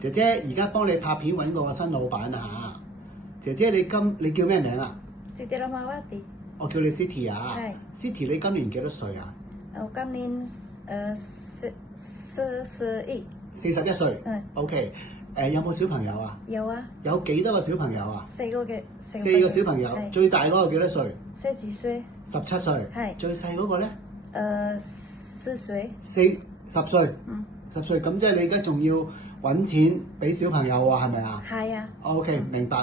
姐姐而家幫你拍片揾個新老闆啊！姐姐你叫咩名啊？ Siti Rahmawati。我叫你 Siti 啊。係。Siti 你今年幾多歲啊？我今年41。41歲。嗯。OK。有冇小朋友啊？有啊。有幾多個小朋友啊4個嘅。4個小朋友。最大嗰個幾多歲？12歲。17歲。係。最細嗰個咧？4歲。10歲。嗯。10歲，咁即係你而家仲要揾錢俾小朋友喎，係咪啊？係啊。OK，明白。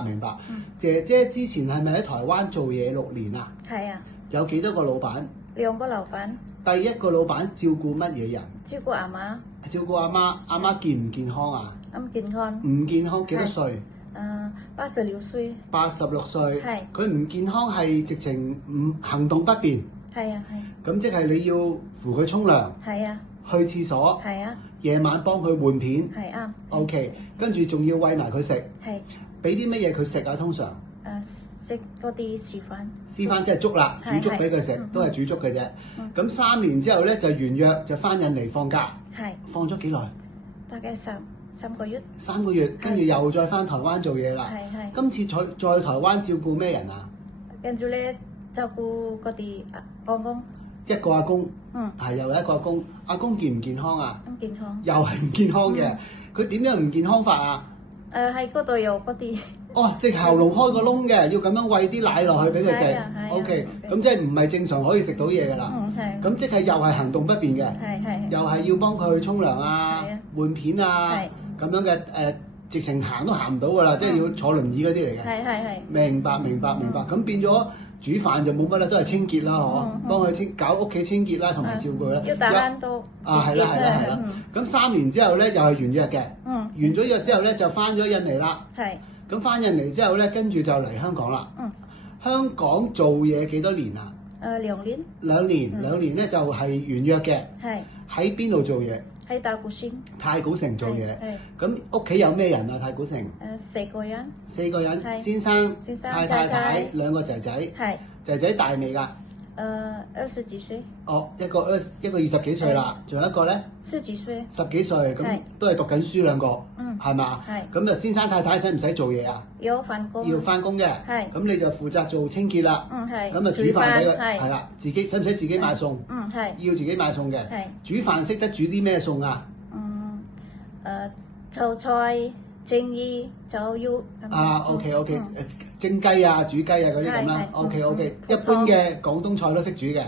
姐姐之前係咪喺台灣做嘢6年啊？係啊。有幾多個老闆？2個老闆。第一個老闆照顧乜嘢人？照顧阿媽。照顧阿媽。阿媽健唔健康啊？唔健康。唔健康，幾多歲？86歲。86歲。係。佢唔健康係直情唔行動不便。係啊。咁即係你要扶佢沖涼。係啊。去廁所。係啊。夜晚幫佢換片。係啱。OK，跟住仲要餵埋佢食。係。俾啲乜嘢佢食啊？通常食嗰啲豉飯。豉飯即係粥啦，煮粥俾佢食，都係煮粥嘅啫。咁3年之後咧就完約就翻印尼放假。係。放咗幾耐？大概3個月。3個月，跟住又再翻台灣做嘢啦。係。今次再台灣照顧咩人啊？跟住咧照顧嗰啲公公。一個阿公。係又有一個阿公。阿公健唔健康啊？唔健康。又係唔健康嘅。佢點樣唔健康法啊？喺嗰度有嗰啲。即係喉嚨開個窿嘅，要咁樣餵啲奶落去俾佢食。OK，咁即係唔係正常可以食到嘢㗎啦？咁即係又係行動不便嘅。又係要幫佢沖涼啊、換片啊咁樣嘅直情行都行唔到㗎啦，即係要坐輪椅嗰啲嚟嘅。明白。咁變咗煮飯就冇乜啦，都係清潔啦，嗬，幫佢搞屋企清潔啦，同埋照顧啦。要打爛都。係啦。咁3年之後咧，又係完約嘅。完咗約之後咧，就翻咗印尼啦。咁翻印尼之後咧，跟住就嚟香港啦。香港做嘢幾多年啊？2年。2年咧就係完約嘅。喺邊度做嘢？喺太古城做嘢。咁屋企有咩人啊？太古城4個人。4個人，先生、太太、2個仔仔。仔仔大未㗎？20幾歲。一個20幾歲啦，仲有一個咧10幾歲。10幾歲，咁都係讀緊書2個，係嘛？咁就先生太太使唔使做嘢啊？要返工。要返工嘅。咁你就負責做清潔啦。咁啊煮飯俾佢。係啦，自己使唔使自己買餸？要自己買餸嘅。煮飯識得煮啲咩餸啊？炒菜、蒸魚、炒肉。OK，蒸雞啊、煮雞啊嗰啲咁啦。OK，一般嘅廣東菜都識煮嘅。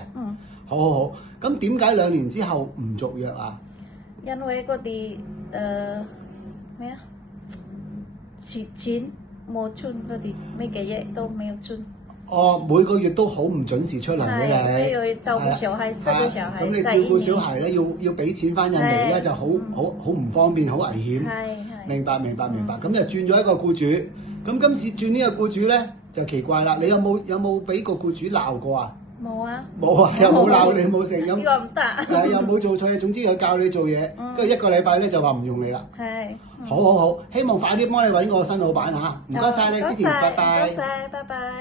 好。咁點解2年之後唔續約啊？因為嗰啲咩啊？錢冇出嗰啲咩嘅嘢都沒有出。每個月都好唔準時出糧俾你。要照顧小孩，照顧小孩。咁你照顧小孩咧，要俾錢翻印尼咧，就好唔方便，好危險。明白。咁就轉咗一個僱主。咁今次轉呢個僱主咧就奇怪啦，你有冇俾個僱主鬧過啊？冇啊。冇啊，又冇鬧你，冇成咁。呢個唔得。又冇做錯嘢，總之佢教你做嘢，跟住1個禮拜咧就話唔用你啦。好，希望快啲幫你揾個新老闆嚇。唔該晒你，Siti，拜拜。唔該晒，拜拜。